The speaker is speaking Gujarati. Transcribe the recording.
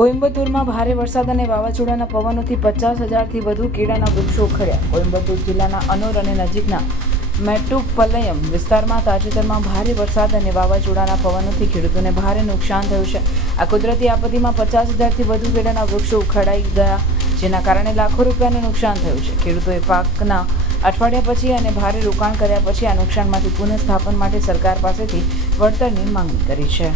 કોઇમ્બતુરમાં ભારે વરસાદ અને વાવાઝોડાના પવનોથી 50,000થી વધુ કેળાના વૃક્ષો ઉખડ્યા. કોઇમ્બતુર જિલ્લાના અનોર અને નજીકના મેટ્ટુપલયમ વિસ્તારમાં તાજેતરમાં ભારે વરસાદ અને વાવાઝોડાના પવનોથી ખેડૂતોને ભારે નુકસાન થયું છે. આ કુદરતી આપત્તિમાં 50,000થી વધુ કેળાના વૃક્ષો ઉખડાઈ ગયા, જેના કારણે લાખો રૂપિયાનું નુકસાન થયું છે. ખેડૂતોએ પાકના અઠવાડિયા પછી અને ભારે રોકાણ કર્યા પછી આ નુકસાનમાંથી પુનઃસ્થાપન માટે સરકાર પાસેથી વળતરની માંગણી કરી છે.